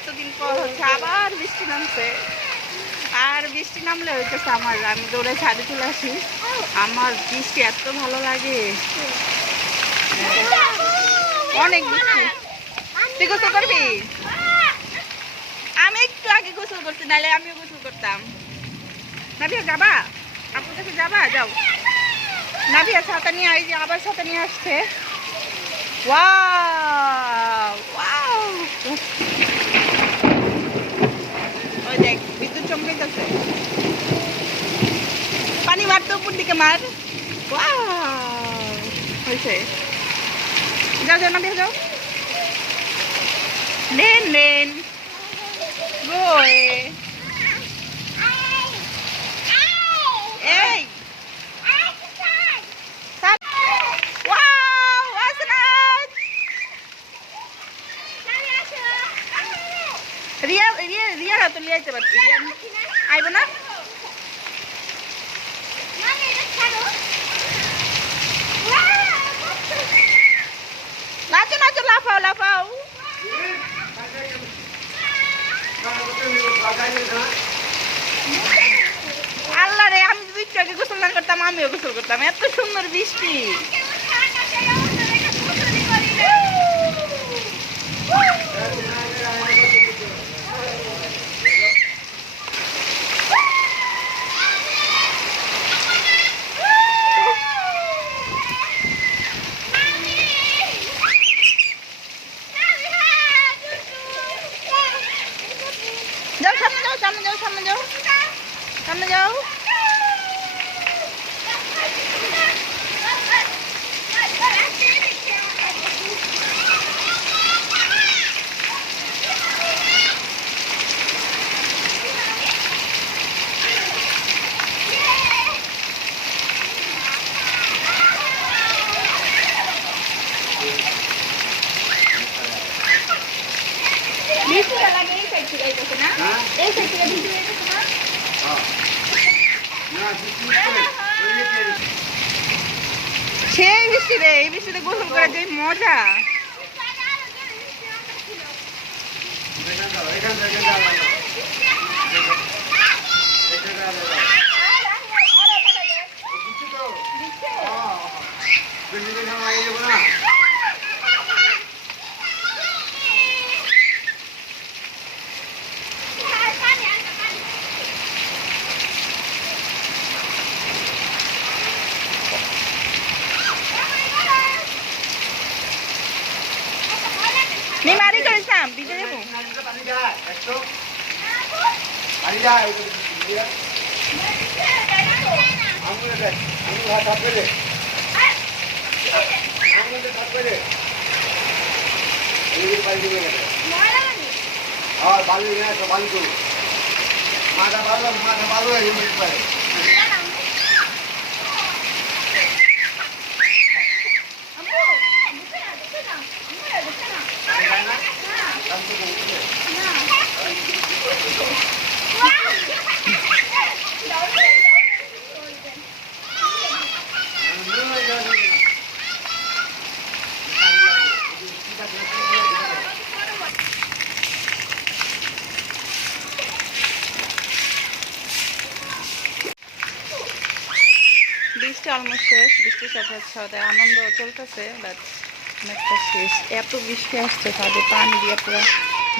এতদিন পর হচ্ছে আবার বৃষ্টি নামছে। আর বৃষ্টি নামলে হইতেছে আমি দৌড়ে ছাদে চলে আসি। আমার বৃষ্টি এত ভালো লাগে, অনেক বৃষ্টি। তুই গোসল করবি? আমি একটু আগে গোসল করছি, নাহলে আমিও গোসল করতাম। নাভিয়া যাবা? আপুর কাছে যাবা? যাও। নাভিয়া ছাতা নিয়ে, এই যে আবার ছাতা নিয়ে আসছে। ওয়াও ওয়াও, ওই দেখ বিদ্যুৎ চমকাইতেছে। পানি মার তো, উপর দিকে মার। ওয়াও হয়েছে। যাও যাও নাভিয়া যাও। নেন নেন গোয়ে। এই রিয়া রিয়া রিয়া হাতে লিয়ে যেতে পারছি। আইব না? নাচো নাচো, লাফাও লাফাও। আল্লাহ রে, আমি যদি একটু আগে গোসল না করতাম আমিও গোসল করতাম। এত সুন্দর বৃষ্টি। যাও সামনে যাও, সামনে যাও, সামনে যাও, সামনে যাও। সেই বৃষ্টি রে, এই বৃষ্টিতে গোসল করে যে মজা। Ni mari ko Sam, video mo. বৃষ্টি অলমোস্ট শেষ। বৃষ্টির সাথে সাথে আনন্দ চলতেছে, বাট অনেকটা শেষ। এত বৃষ্টি আসছে, তাদের পানি দিয়ে পুরো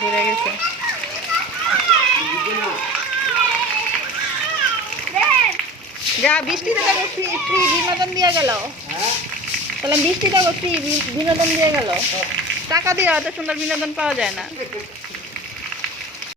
ভরে গেছে। যা বৃষ্টিতে দেখো ফ্রি বিনোদন দিয়ে গেল। তাহলে বৃষ্টি দেখো ফ্রি বিনোদন দিয়ে গেল। টাকা দিয়ে এত সুন্দর বিনোদন পাওয়া যায় না।